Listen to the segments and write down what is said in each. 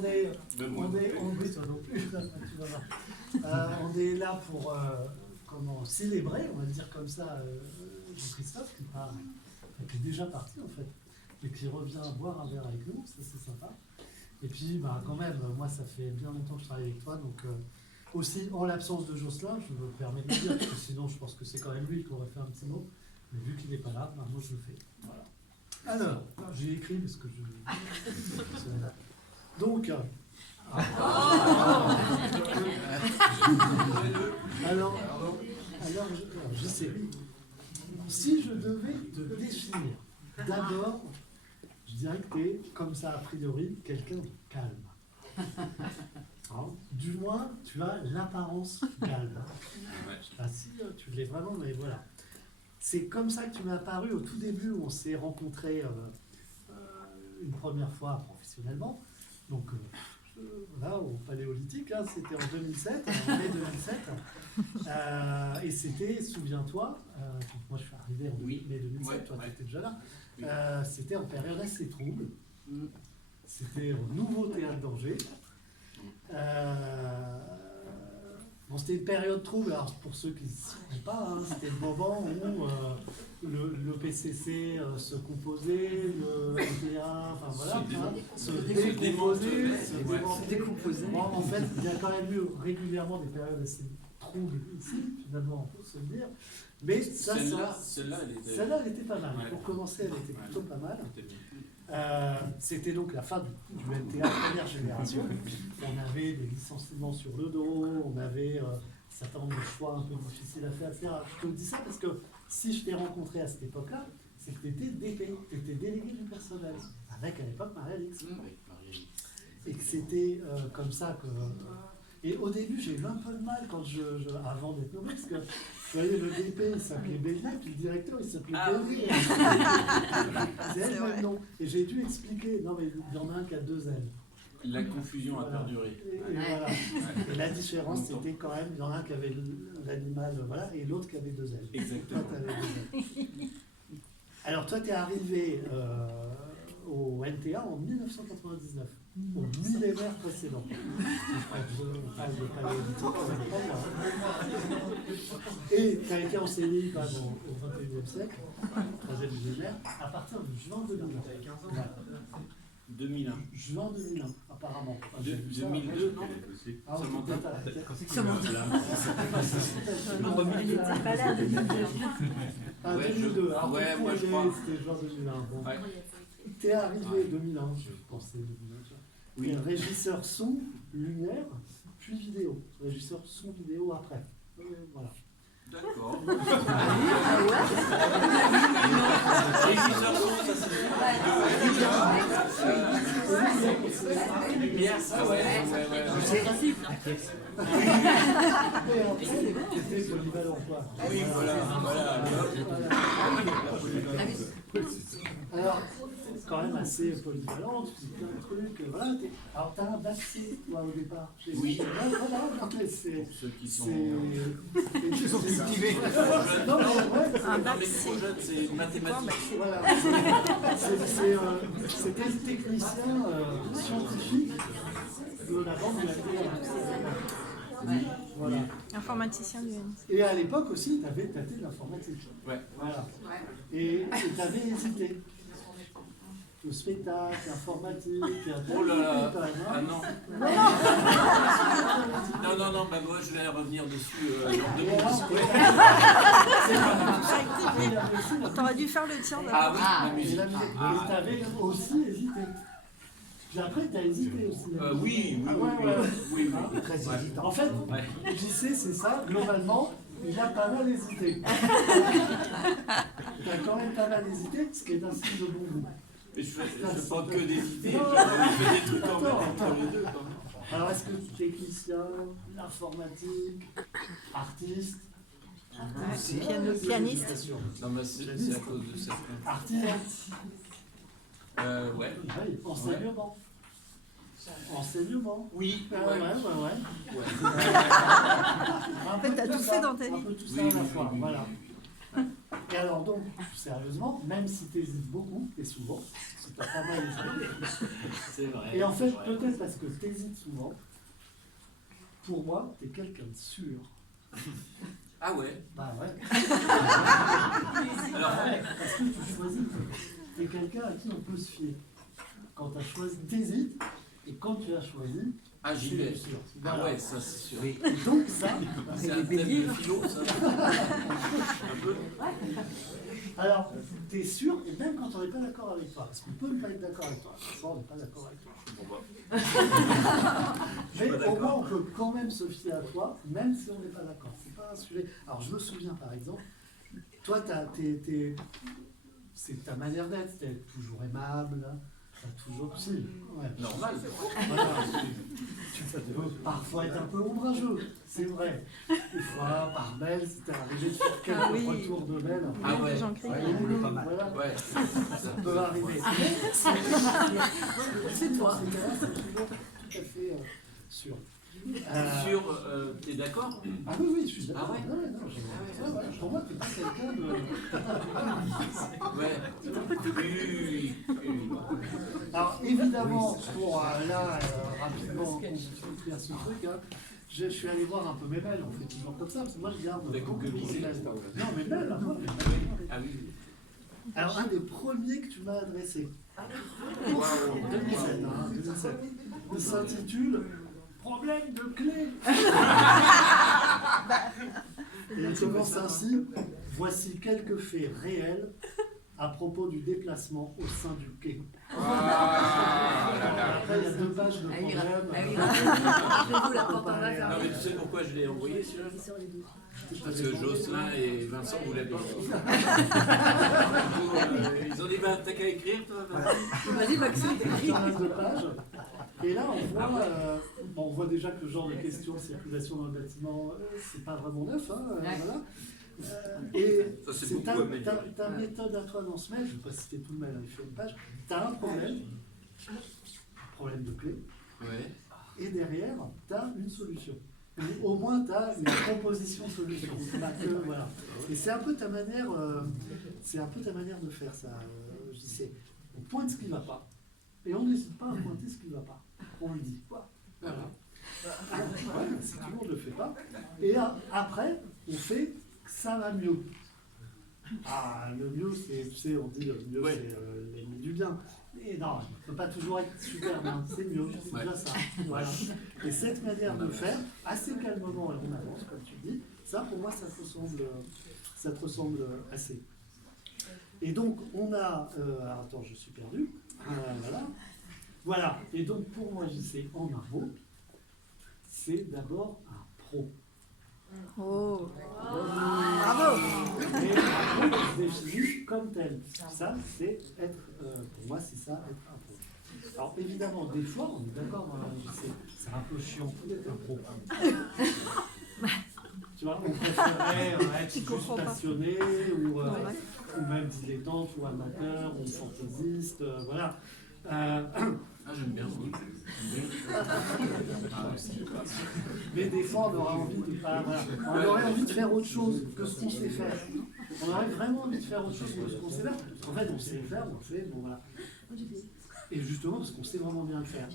toi non plus, tu vas voir. On est là pour célébrer, on va le dire comme ça, Jean-Christophe, qui est déjà parti en fait, et qui revient boire un verre avec nous, ça c'est sympa. Et puis quand même, moi ça fait bien longtemps que je travaille avec toi, donc aussi en l'absence de Jocelyn, je me permets de le dire, parce que sinon je pense que c'est quand même lui qui aurait fait un petit mot, mais vu qu'il n'est pas là, moi je le fais. Voilà. Alors, j'ai écrit parce que je... Donc... Alors, je sais. Si je devais te définir, d'abord, je dirais que tu es, comme ça a priori, quelqu'un de calme. Hein? Du moins, tu as l'apparence calme. Je sais pas si tu l'es vraiment, mais voilà. C'est comme ça que tu m'es apparu au tout début où on s'est rencontrés une première fois professionnellement. Donc, voilà, au Paléolithique, hein, c'était en 2007, en mai 2007. Et c'était, souviens-toi, moi je suis arrivé en mai 2007, toi tu étais déjà là, c'était en période assez trouble. C'était au nouveau théâtre d'Angers. Bon, c'était une période trouble, alors pour ceux qui ne se souviennent pas, hein, c'était le moment où le PCC se composait, le NTA, enfin voilà, se décomposait. Bon, en fait, il y a quand même eu régulièrement des périodes assez troubles ici, finalement, on peut se le dire. Mais celle-là, elle était pas mal. Ouais. Pour commencer, elle était plutôt pas mal. C'était donc la fin du NTA première génération. On avait des licenciements sur le dos, on avait un certain nombre de choix un peu difficiles à faire, etc. Je te dis ça parce que si je t'ai rencontré à cette époque-là, c'est que tu étais DP, tu étais délégué du personnel, avec à l'époque Marie-Alix. Et que c'était comme ça que... Et au début, j'ai eu un peu de mal quand avant d'être nommé, parce que vous voyez, le DP il s'appelait Bélier, puis le directeur il s'appelait Bélier. C'est elle le même nom. Et j'ai dû expliquer, non mais il y en a un qui a 2 ailes. La confusion a perduré. Et voilà. Et la différence, c'était quand même, il y en a un qui avait l'animal, voilà, et l'autre qui avait 2 ailes. Exactement. Alors toi, tu es arrivé au NTA en 1999. Au millénaire précédent. Et tu as été enseigné quand même au XXIe siècle, 3e millénaire, à partir de juin 2001. 2001. Juin 2001, apparemment. 2002, non? Il n'était pas là, 2002. Ah, 2002. Ouais, moi je crois. C'était juin 2001. Bon. Tu es arrivé 2001, je pensais 2001. Oui. Régisseur son, lumière, puis vidéo. Régisseur son, vidéo après. Voilà. D'accord. Régisseur son, ça c'est lumière, ça ouais. C'était polyvalent quoi. Oui, voilà. Alors, c'est quand même assez polyvalent, tu fais plein de trucs, voilà. Alors, tu as un bac C, toi, au départ. Oui. Voilà, c'est... Ceux qui sont... Ils sont cultivés. Non, mais ouais, un bac C. C'est mathématique. Voilà. C'était le technicien scientifique de la banque de la Terre. Voilà. Informaticien du NC. Et à l'époque aussi, tu avais tâté de l'informatique. Ouais. Voilà. Et tu avais hésité. Le spectacle, l'informatique, oh là là, quand même, hein. ah non. Non, bah moi je vais revenir dessus en T'aurais dû faire le tir d'abord. Ah oui, et tu avais aussi hésité. Puis après, tu as hésité aussi. Oui. Très hésitant. En fait, JC, c'est ça, globalement, il a pas mal hésité. Tu as quand même pas mal hésité, ce qui est un signe de bon goût. Mais je ne parle que d'hésiter, je fais des trucs en même entre les deux. Alors, est-ce que tu es technicien, informatique, artiste, pianiste? Non, mais c'est à cause de ça. Artisan. Ouais. Oui, enseignement. Enseignement. Oui. Ouais. En fait, tu as tout fait dans ta vie. Un peu tout ça à la fois, voilà. Et alors donc, sérieusement, même si tu hésites beaucoup, et souvent, c'est pas mal hésité. C'est vrai. Et en fait, peut-être parce que tu hésites souvent, pour moi, tu es quelqu'un de sûr. Ah ouais. Bah ouais. Alors, Parce que tu choisis. Tu es quelqu'un à qui on peut se fier. Quand tu as choisi, t'hésites, et quand tu as choisi, ah, j'y vais. sûr. Ah Voilà. ouais, ça c'est sûr. Et donc ça, C'est un thème de philo, ça. Un peu. alors, tu es sûr, et même quand on n'est pas d'accord avec toi, parce qu'on peut ne pas être d'accord avec toi, ça on n'est pas d'accord avec toi. Bon, Mais pas au d'accord. moins on peut quand même se fier à toi, même si on n'est pas d'accord. C'est pas un sujet. Alors je me souviens par exemple, toi c'est ta manière d'être, t'es toujours aimable, t'as toujours. Si, ouais. Normal. Voilà. Tu peux parfois être un peu ombrageux, c'est vrai. Des fois, par mail, c'était arrivé de faire quelques Ah oui. retours de mail. Un peu Ah ouais. Des gens crient. voilà. Ouais. Ça peut arriver. C'est toi. C'est toujours tout à fait sûr. Sûr, t'es d'accord? Ah oui, oui, je suis d'accord. Ah ouais? Non, pour moi, tu n'es pas quelqu'un de. Ouais. Alors, évidemment, pour rapidement construire ce truc, hein, je suis allé voir un peu mes mails, on fait toujours comme ça, parce que moi je garde. Avec Google Visé. Non, mes mails, moi, mes mails. Ah oui. Alors, un des premiers que tu m'as adressé, Waouh. 2007, hein, 2007, s'intitule Problème de clé. Et il commence ainsi. Voici quelques faits réels à propos du déplacement au sein du quai. Ah là là. Après, il y a 2 pages de problèmes. Non mais tu sais pourquoi je l'ai envoyé celui-là? Parce que Jocelyn et Vincent vous l'avez. Ils ont dit bah t'as qu'à écrire toi. Vas-y Maxime, t'écris. 15 pages. Et là, on voit déjà que le genre de questions, circulation dans le bâtiment, c'est pas vraiment neuf. Hein, voilà. Et Ça, c'est c'est beaucoup amélioré. ta méthode à toi dans ce mail, je ne vais pas citer tout le mail, il fait une page, tu as un problème de clé, Ouais. et derrière, tu as une solution. Ou au moins, tu as une proposition solution. Voilà. Et c'est un peu ta manière, de faire ça. Je dis, on pointe ce qui ne va pas, et on n'hésite pas à pointer ce qui ne va pas. On lui dit quoi. Voilà. Ouais, si tout le monde ne le fait pas. Et après, on fait ça va mieux. Ah, le mieux, c'est, tu sais, on dit le mieux, Ouais. c'est l'ennemi du bien. Et non, il ne peut pas toujours être super bien, c'est mieux, c'est déjà ça. Voilà. Et cette manière de faire, assez calmement, et on avance, comme tu dis, ça pour moi, ça te ressemble assez. Et donc, on a. Attends, je suis perdu. Voilà. Voilà. Et donc, pour moi, je sais en un mot, c'est d'abord un pro. Oh, Bravo! Et un pro se définit comme tel. Ça, c'est être. Pour moi, c'est ça, être un pro. Alors, évidemment, des fois, on est d'accord, c'est un peu chiant d'être un pro. Tu vois, on préférerait être juste passionné ou même dilettante ou amateur ou fantaisiste, voilà. Ah j'aime bien. Mais des fois, on aura envie de pas. Voilà. On aurait envie de faire autre chose que ce qu'on sait faire. On aurait vraiment envie de faire autre chose que ce qu'on sait faire. En fait, on sait le faire, on le fait, bon voilà. Et justement, parce qu'on sait vraiment bien le faire.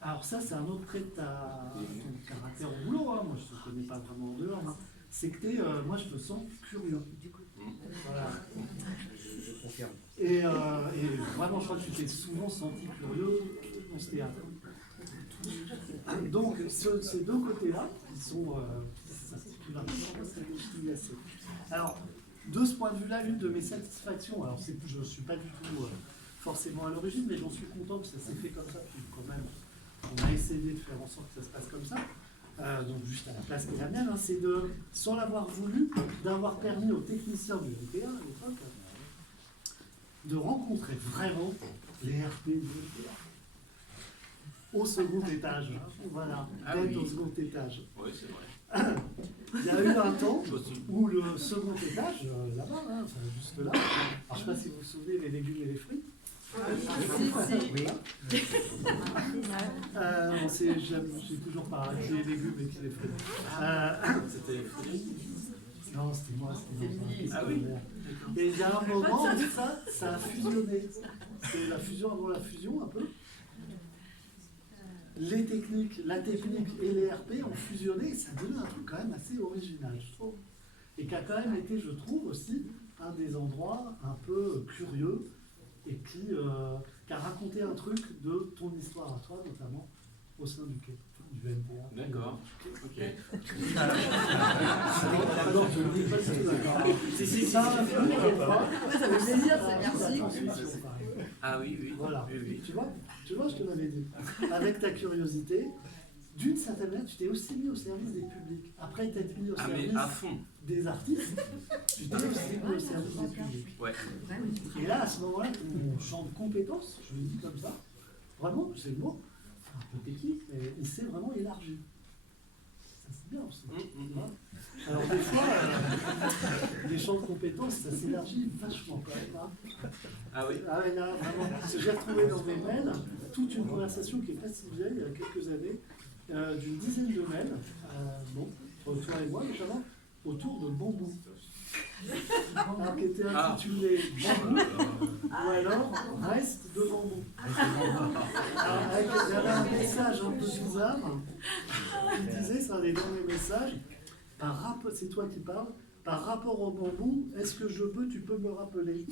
Alors ça, c'est un autre trait de ton caractère au boulot, hein. Moi je ne te connais pas vraiment en dehors, hein. C'est que moi je me sens curieux. Voilà. Je confirme. Et vraiment, je crois que tu t'es souvent senti curieux dans ce théâtre. Donc ces deux côtés-là, qui s'articulent un peu, ça définit assez. Alors, de ce point de vue-là, une de mes satisfactions, alors je ne suis pas du tout forcément à l'origine, mais j'en suis content que ça s'est fait comme ça, puis quand même. On a essayé de faire en sorte que ça se passe comme ça, donc juste à la place qui est la mienne, hein, c'est de, sans l'avoir voulu, d'avoir permis aux techniciens du LPA à l'époque de rencontrer vraiment les RP du LPA. Au second étage, voilà, d'être au second étage. Oui, c'est vrai. Il y a eu un temps où le second étage, là-bas, hein, juste là, alors je ne sais pas si vous vous souvenez, les légumes et les fruits. J'ai toujours pas les légumes et puis les fruits. C'était Non, c'était moi. Ah oui. Et il y a un moment où ça a fusionné. C'est la fusion avant la fusion, un peu. Les techniques, la technique et les RP ont fusionné et ça a donné un truc quand même assez original, je trouve. Et qui a quand même été, je trouve, aussi un des endroits un peu curieux et qui a raconté un truc de ton histoire à toi, notamment au sein du MTA. D'accord. Ok. Alors, je ne dis pas si d'accord. Si, Ça fait plaisir, c'est merci. Ah oui, oui. Voilà. Oui, oui. Tu vois, je te l'avais dit. Avec ta curiosité, d'une certaine manière, tu t'es aussi mis au service des publics. Après t'être mis au service à fond. des artistes, tu t'es aussi mis au service des publics. Ouais. Et là, à ce moment-là, ton champ de compétences, je le dis comme ça, vraiment, c'est le mot, un peu technique, mais il s'est vraiment élargi. Ça, c'est bien aussi. Alors des fois, les champs de compétences, ça s'élargit vachement quand même. Hein. Ah oui. Ah ouais, là, vraiment. Parce que j'ai retrouvé dans mes mails toute une conversation qui est pas si vieille, il y a quelques années, d'une dizaine de mails, entre toi et moi notamment, autour de bambou. Alors, qui était intitulé Bambou, ou alors Reste de bambou. Alors, il y avait un message un peu bizarre qui disait, c'est un des derniers messages, c'est toi qui parles, par rapport au bambou, est-ce que je peux, tu peux me rappeler?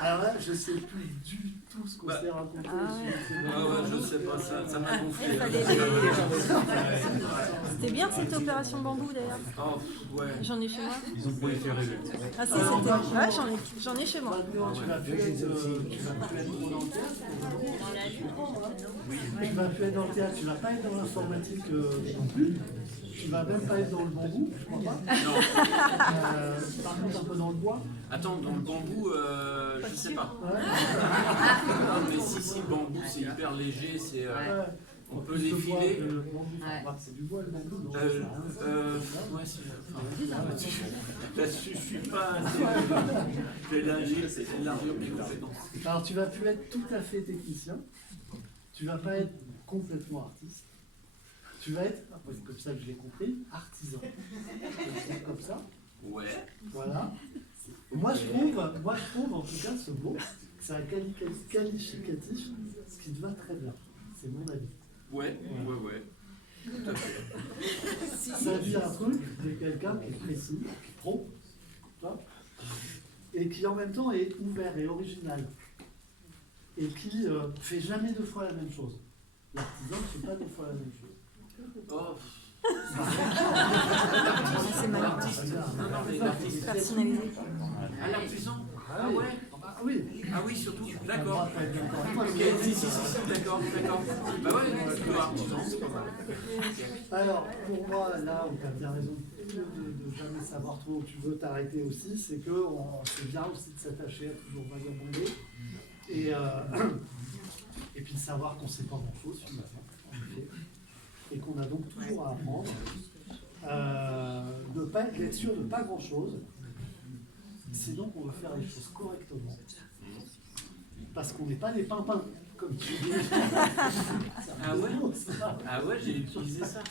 Alors là, je ne sais plus du tout ce qu'on s'est raconté. Je ne sais pas, ça m'a gonflé. C'était bien cette opération bambou d'ailleurs. Oh, ouais. J'en ai chez moi. Ils ont proliféré. Ah si, c'était. Ouais, j'en ai chez moi. Maintenant, tu vas plus être trop dans le théâtre. Tu vas plus être dans le théâtre, tu vas pas être dans l'informatique non plus. Tu vas même pas être dans le bambou, je crois pas. Non. Par contre, un peu dans le bois. Attends, dans le bambou, je sais pas. Ouais. Non, mais si, bambou, c'est hyper léger, c'est. On peut Plus de bois défiler. que le bambou. Enfin, c'est du bois le bambou, non? Ouais, c'est. Là-dessus, je suis pas assez. C'est l'élargir mes compétences. Alors, tu vas plus être tout à fait technicien. Tu vas pas être complètement artiste. Tu vas être, c'est comme ça que je l'ai compris, artisan. C'est comme ça. Ouais. Voilà. Moi je trouve en tout cas ce mot, c'est un qualificatif, ce qui te va très bien. C'est mon avis. Ouais. Tout à fait. Ça dit un truc de quelqu'un qui est précis, qui est pro, tu vois, et qui en même temps est ouvert et original. Et qui fait jamais deux fois la même chose. L'artisan ne fait pas deux fois la même chose. Oh. C'est malin. L'artiste. Personnalisé. Ah, l'artisan. Ah ouais. Oui. Ah oui, surtout. D'accord. Ok, Ok, si, d'accord. Bah ouais, c'est artisan. Alors, pour moi, là où tu as bien raison de jamais savoir trop où tu veux t'arrêter aussi, c'est que c'est bien aussi de s'attacher à toujours vagabonder et puis de savoir qu'on ne sait pas grand-chose finalement, en effet, et qu'on a donc toujours à apprendre, de pas être sûr de pas grand-chose. C'est donc on veut faire les choses correctement. Parce qu'on n'est pas des pimpins, comme tu dis. Ah ouais? Ah ouais, j'ai utilisé ça.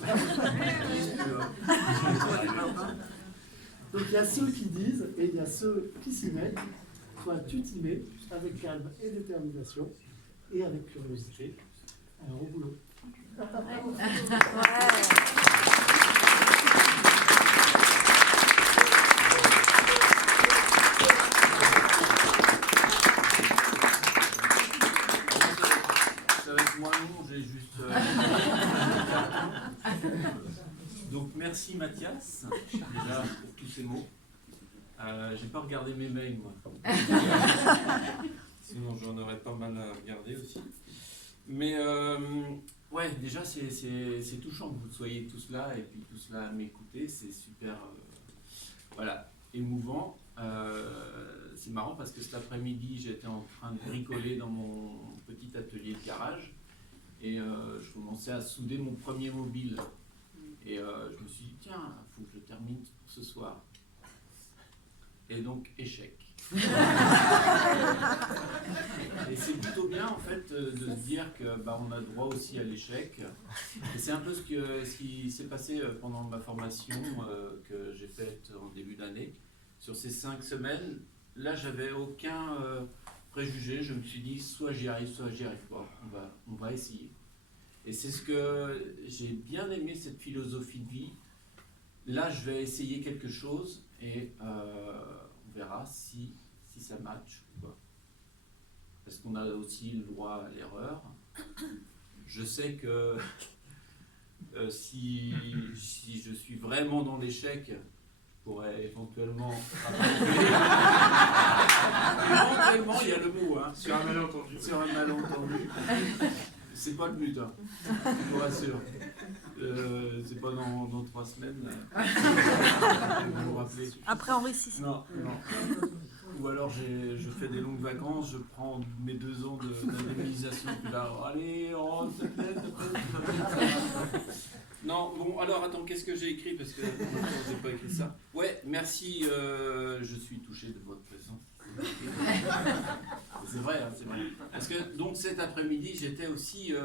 Donc il y a ceux qui disent et il y a ceux qui s'y mettent. Toi, tu t'y mets avec calme et détermination et avec curiosité. Alors au boulot. Donc merci Mathias, déjà pour tous ces mots. J'ai pas regardé mes mails moi. Sinon j'en aurais pas mal à regarder aussi. Mais ouais, déjà c'est touchant que vous soyez tous là et puis tous là à m'écouter, c'est super voilà, émouvant. C'est marrant parce que cet après-midi j'étais en train de bricoler dans mon petit atelier de garage. Et je commençais à souder mon premier mobile. Et je me suis dit, tiens, il faut que je termine pour ce soir. Et donc, échec. Et c'est plutôt bien en fait de se dire que on a droit aussi à l'échec. Et c'est un peu ce qui s'est passé pendant ma formation que j'ai faite en début d'année. Sur ces 5 semaines, là j'avais aucun préjugé. Je me suis dit soit j'y arrive pas. On va essayer. Et c'est ce que j'ai bien aimé, cette philosophie de vie. Là je vais essayer quelque chose et on verra si ça match ou pas. Parce qu'on a aussi le droit à l'erreur. Je sais que si je suis vraiment dans l'échec, je pourrais éventuellement éventuellement, il y a le mot, hein, sur un malentendu. Sur un malentendu. C'est pas le but, hein, je vous rassure. C'est pas dans 3 semaines. Vous vous rappelez. Après en Russie. Non. Ou alors je fais des longues vacances, je prends mes 2 ans d'indemnisation, puis là, allez, s'il te plaît. Non, bon, alors attends, qu'est-ce que j'ai écrit? Parce que je n'ai pas écrit ça. Ouais, merci, je suis touché de votre présence. C'est vrai, hein, c'est vrai. Parce que donc cet après-midi, j'étais aussi,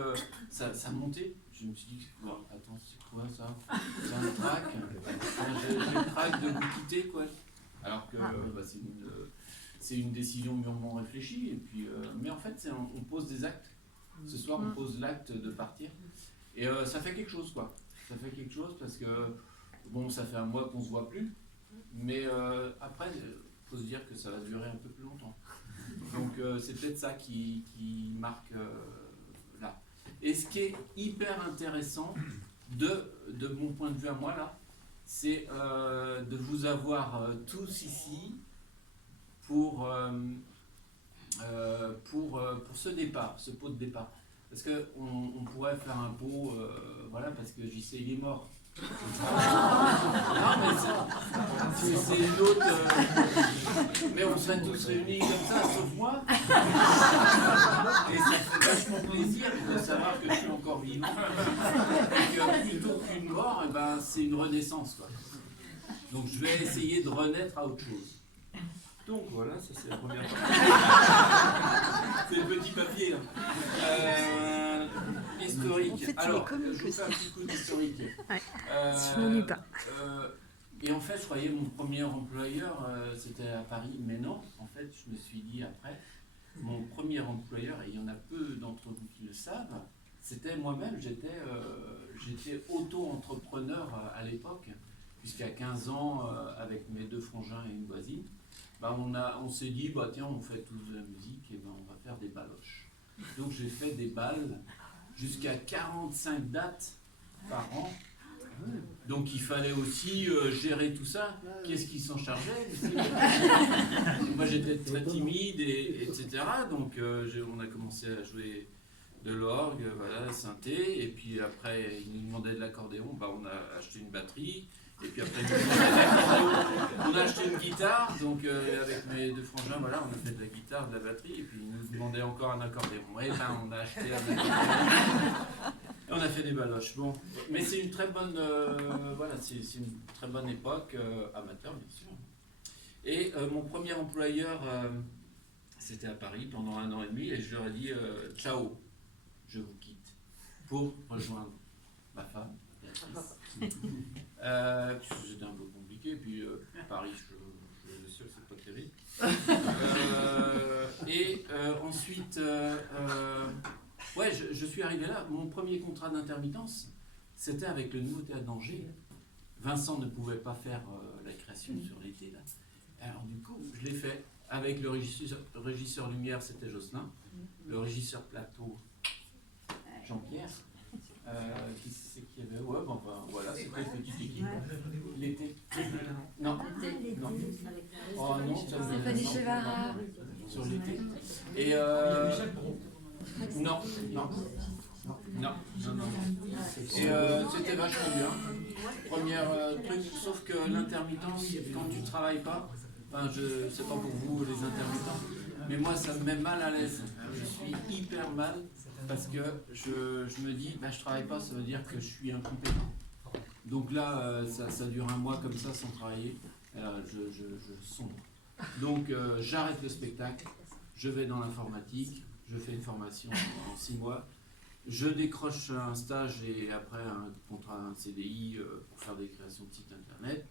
ça montait. Je me suis dit, bon, attends, c'est quoi ça? C'est un trac. J'ai le trac de vous quitter, quoi. Alors que c'est une décision mûrement réfléchie. Et puis, mais en fait, on pose des actes. Ce soir, on pose l'acte de partir. Et ça fait quelque chose, quoi. Ça fait quelque chose parce que, bon, ça fait un mois qu'on ne se voit plus. Mais après, il faut se dire que ça va durer un peu plus longtemps. Donc, c'est peut-être ça qui marque là. Et ce qui est hyper intéressant, de mon point de vue à moi, là, c'est de vous avoir tous ici pour ce départ, ce pot de départ. Parce qu'on pourrait faire un pot, voilà, parce que JC il est mort. Non, mais c'est une autre. Mais on serait tous réunis comme ça, sauf moi. Et ça fait vachement plaisir de savoir que je suis encore vivant. Et que plutôt qu'une mort, c'est une renaissance, quoi. Donc je vais essayer de renaître à autre chose. Donc voilà, ça c'est la première partie. C'est le petit papier là. Historique. En fait, Alors, je vous fais un petit coup d'historique. Ouais. Je m'ennuie pas. Et en fait, je croyais mon premier employeur, c'était à Paris. Mais non, en fait, je me suis dit après, mon premier employeur, et il y en a peu d'entre vous qui le savent, c'était moi-même. J'étais auto-entrepreneur à l'époque, puisqu'à 15 ans, avec mes 2 frangins et une voisine, on s'est dit, tiens, on fait tous de la musique, et on va faire des baloches. Donc j'ai fait des balles jusqu'à 45 dates par an. Donc il fallait aussi gérer tout ça. Qu'est-ce qui s'en chargeait? Moi j'étais très timide, etc. Donc on a commencé à jouer de l'orgue, voilà, synthé, et puis après ils nous demandaient de l'accordéon, on a acheté une batterie. Et puis après, on a acheté une guitare, donc avec mes 2 frangins, voilà, on a fait de la guitare, de la batterie, et puis ils nous demandaient encore un accordéon. Et on a acheté un accordéon, et on a fait des baloches. Bon, mais c'est une très bonne, voilà, c'est une très bonne époque, amateur bien sûr. Et mon premier employeur, c'était à Paris pendant 1 an et demi, et je leur ai dit ciao, je vous quitte pour rejoindre ma femme. C'était un peu compliqué, puis Paris, je suis sûr que c'est pas terrible. Ensuite, je suis arrivé là. Mon premier contrat d'intermittence, c'était avec le Nouveau Théâtre d'Angers. Vincent ne pouvait pas faire la création sur l'été là. Alors du coup, je l'ai fait avec le régisseur lumière, c'était Jocelyn, le régisseur plateau, Jean-Pierre. Qui c'est qui avait? Ouais, voilà, c'était une petite équipe. L'été. Non. Oh non, ça me Stéphanie Chevara. sur l'été. Et non. Et c'était vachement bien. Premier truc, sauf que l'intermittence, quand tu travailles pas, je sais pas pour vous les intermittents, mais moi ça me met mal à l'aise. Je suis hyper mal. Parce que je me dis, je travaille pas, ça veut dire que je suis incompétent. Donc là, ça dure 1 mois comme ça sans travailler. Je sombre. Donc j'arrête le spectacle, je vais dans l'informatique, je fais une formation en 6 mois, je décroche un stage et après un contrat, un CDI pour faire des créations de sites internet.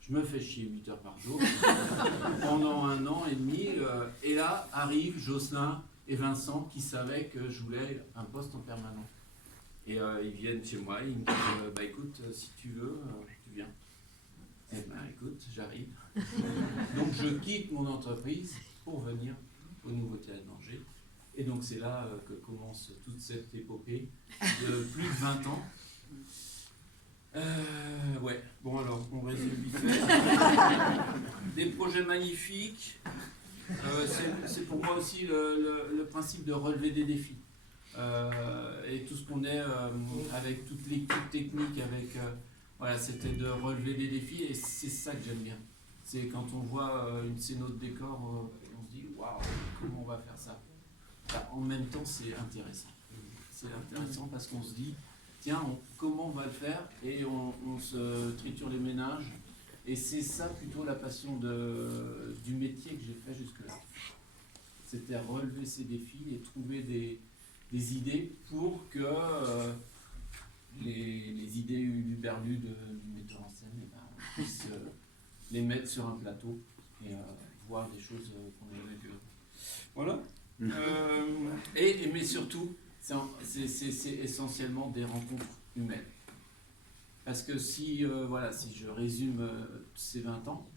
Je me fais chier 8 heures par jour pendant 1 an et demi. Et là arrivent Jocelyn et Vincent qui savaient que je voulais un poste en permanent. Et ils viennent chez moi, ils me disent bah écoute, si tu veux, tu viens. Eh ben écoute, j'arrive. Donc je quitte mon entreprise pour venir au Nouveau Théâtre d'Angers. Et donc c'est là que commence toute cette épopée de plus de 20 ans. Ouais, bon alors, on résume vite fait. Des projets magnifiques. C'est pour moi aussi le principe de relever des défis. Et tout ce qu'on est avec toute l'équipe technique, voilà, c'était de relever des défis et c'est ça que j'aime bien. C'est quand on voit une scéno de décor, on se dit waouh, comment on va faire ça. Bah, en même temps, c'est intéressant. C'est intéressant parce qu'on se dit tiens, comment on va le faire et on se triture les ménages. Et c'est ça plutôt la passion du métier que j'ai fait jusque-là. C'était relever ces défis et trouver des idées pour que les idées uluberlues du metteur en scène, eh ben, on puisse les mettre sur un plateau et voir des choses qu'on avait vues. Voilà. Mais surtout, c'est essentiellement des rencontres humaines. Parce que si je résume ces 20 ans,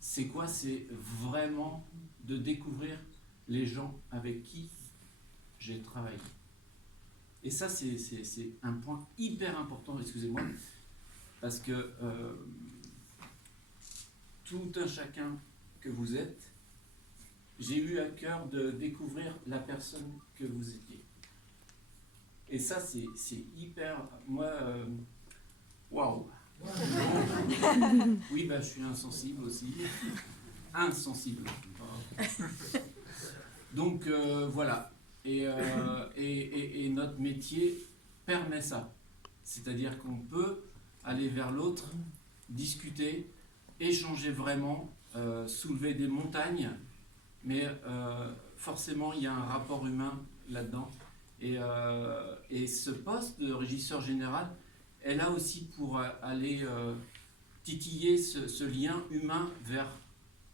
c'est quoi? C'est vraiment de découvrir les gens avec qui j'ai travaillé. Et ça, c'est un point hyper important, excusez-moi, parce que tout un chacun que vous êtes, j'ai eu à cœur de découvrir la personne que vous étiez. Et ça, c'est hyper... Moi, waouh! Oui, bah, je suis insensible aussi. Insensible. Donc, voilà. Et notre métier permet ça. C'est-à-dire qu'on peut aller vers l'autre, discuter, échanger vraiment, soulever des montagnes, mais forcément, il y a un rapport humain là-dedans. Et ce poste de régisseur général est là aussi pour aller titiller ce lien humain vers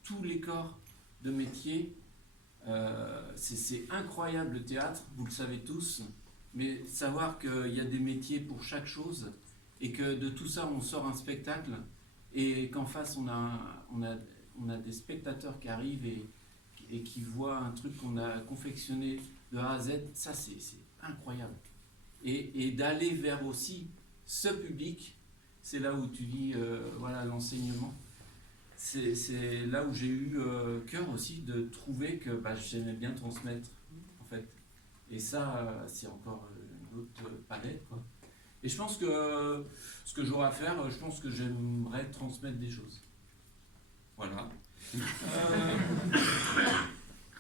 tous les corps de métier. C'est incroyable le théâtre, vous le savez tous, mais savoir qu'il y a des métiers pour chaque chose et que de tout ça on sort un spectacle et qu'en face on a des spectateurs qui arrivent et qui voient un truc qu'on a confectionné de A à Z, ça c'est incroyable. Et d'aller vers aussi ce public, c'est là où tu dis voilà, l'enseignement. C'est là où j'ai eu cœur aussi de trouver que j'aimais bien transmettre, en fait. Et ça, c'est encore une autre palette, quoi. Et je pense que ce que j'aurai à faire, je pense que j'aimerais transmettre des choses. Voilà.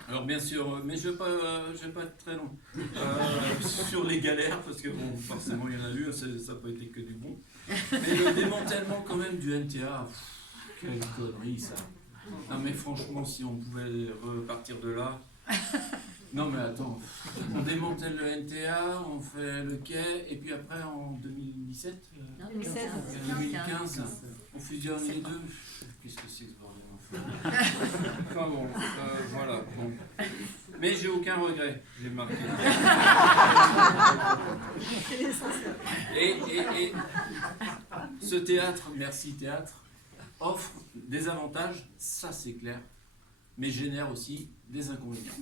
Alors bien sûr, mais je ne vais pas être très long sur les galères, parce que bon, forcément il y en a eu, ça n'a pas été que du bon. Mais le démantèlement quand même du NTA, quelle connerie ça. Non mais franchement, si on pouvait repartir de là... Non mais attends, on démantèle le NTA, on fait le quai, et puis après en 2017, 2015, on fusionne les deux. Qu'est-ce que c'est ce bordel enfin bon, voilà. Bon. Mais j'ai aucun regret, j'ai marqué. Et ce théâtre, merci théâtre, offre des avantages, ça c'est clair, mais génère aussi des inconvénients.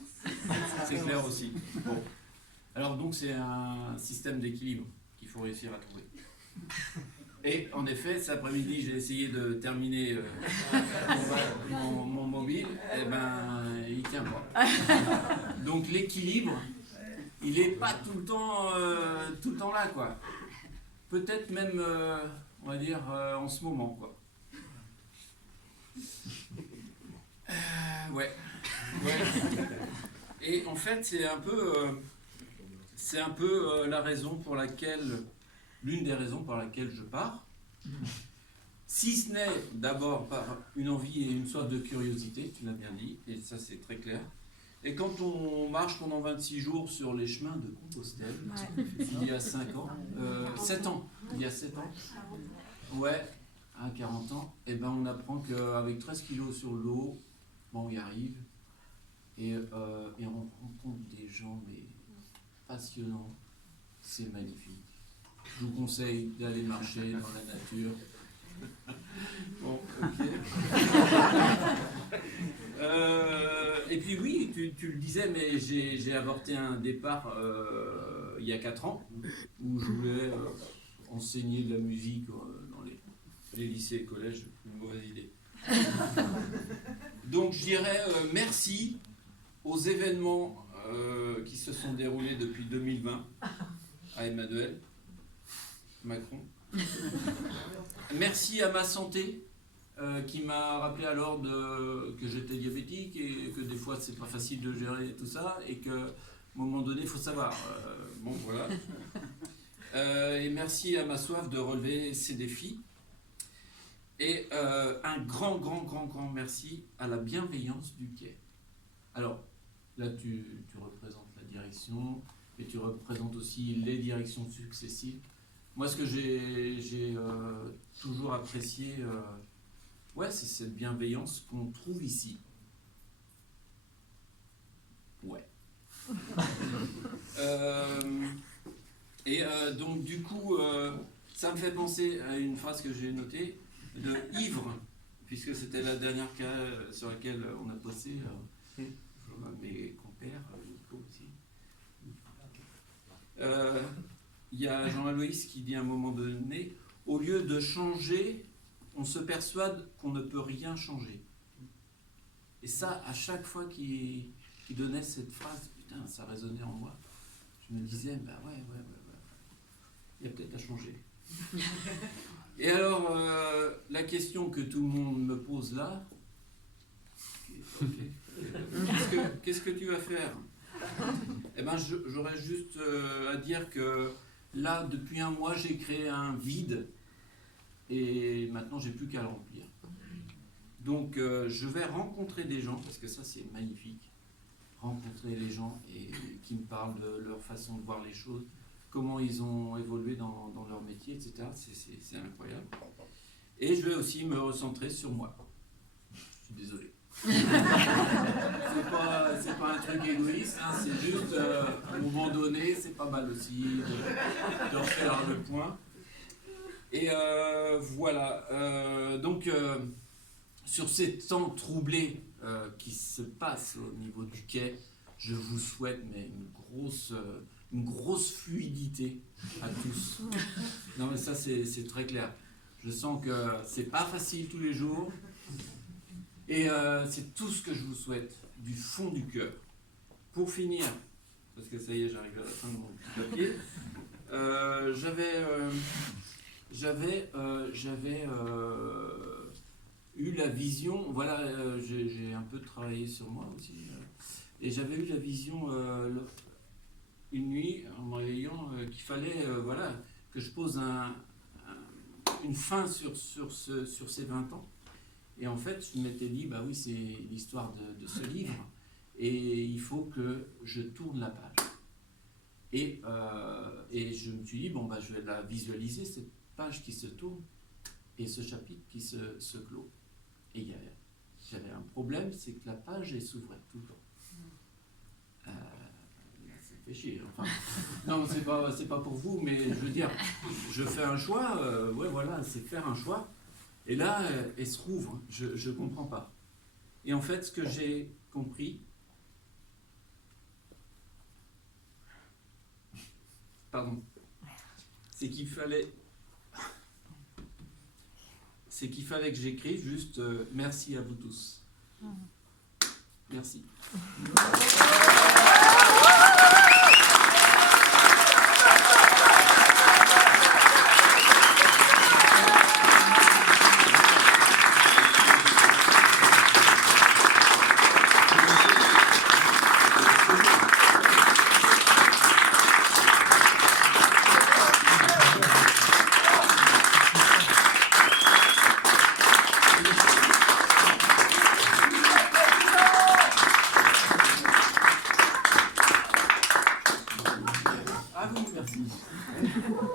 C'est clair aussi. Bon. Alors donc c'est un système d'équilibre qu'il faut réussir à trouver. Et en effet, cet après-midi, j'ai essayé de terminer mon mobile, et ben il tient pas. Donc l'équilibre, il est pas tout le temps là, quoi. Peut-être même, on va dire, en ce moment, quoi. Ouais. Et en fait, c'est un peu la raison pour laquelle, l'une des raisons pour laquelle je pars, Si ce n'est d'abord par une envie et une soif de curiosité, tu l'as bien dit, et ça c'est très clair. Et quand on marche pendant 26 jours sur les chemins de Compostelle, il y a 5 ans, 7 ans, il y a 7 ans, ouais, à 40 ans, et ben on apprend qu'avec 13 kilos sur le dos, bon, on y arrive, et on rencontre des gens mais passionnants, c'est magnifique. Je vous conseille d'aller marcher dans la nature. Bon, ok. Et puis oui, tu le disais, mais j'ai avorté un départ il y a 4 ans, où je voulais enseigner de la musique dans les lycées et collèges, une mauvaise idée. Donc je dirais merci aux événements qui se sont déroulés depuis 2020 à Emmanuel Macron. Merci à ma santé qui m'a rappelé alors que j'étais diabétique et que des fois c'est pas facile de gérer tout ça et qu'à un moment donné il faut savoir. Bon voilà. Et merci à ma soif de relever ces défis. Et un grand merci à la bienveillance du quai. Alors là tu représentes la direction et tu représentes aussi les directions successives. Moi, ce que j'ai toujours apprécié, c'est cette bienveillance qu'on trouve ici. Ouais. Donc, du coup, ça me fait penser à une phrase que j'ai notée, de ivre, puisque c'était la dernière cas sur laquelle on a bossé, mes compères, Nico aussi. Il y a Jean-Aloïs qui dit à un moment donné, au lieu de changer, on se persuade qu'on ne peut rien changer. Et ça, à chaque fois qu'il donnait cette phrase, putain, ça résonnait en moi. Je me disais, ouais, il y a peut-être à changer. Et alors, la question que tout le monde me pose là, qu'est-ce que tu vas faire ? Eh ben, j'aurais juste à dire que là, depuis un mois, j'ai créé un vide et maintenant, j'ai plus qu'à le remplir. Donc, je vais rencontrer des gens, parce que ça, c'est magnifique, rencontrer les gens et qui me parlent de leur façon de voir les choses, comment ils ont évolué dans leur métier, etc. C'est incroyable. Et je vais aussi me recentrer sur moi. Je suis désolé. C'est pas un truc égoïste, hein, c'est juste à un moment donné, c'est pas mal aussi de refaire le point. Et voilà. Donc, sur ces temps troublés qui se passent au niveau du quai, je vous souhaite une grosse fluidité à tous. Non, mais ça, c'est très clair. Je sens que c'est pas facile tous les jours. Et c'est tout ce que je vous souhaite, du fond du cœur. Pour finir, parce que ça y est, j'arrive à la fin de mon petit papier, j'avais eu la vision, voilà, j'ai un peu travaillé sur moi aussi, et j'avais eu la vision une nuit, en me réveillant, qu'il fallait que je pose une fin sur ces 20 ans. Et en fait, je m'étais dit, bah oui, c'est l'histoire de ce livre, et il faut que je tourne la page. Et je me suis dit, je vais la visualiser, cette page qui se tourne, et ce chapitre qui se clôt. Et j'avais un problème, c'est que la page, elle s'ouvrait tout le temps. Ça fait chier. Enfin, non, c'est pas pour vous, mais je veux dire, je fais un choix, c'est faire un choix. Et là, elle se rouvre, je ne comprends pas. Et en fait, ce que j'ai compris, c'est qu'il fallait que j'écrive juste merci à vous tous. Merci. merci.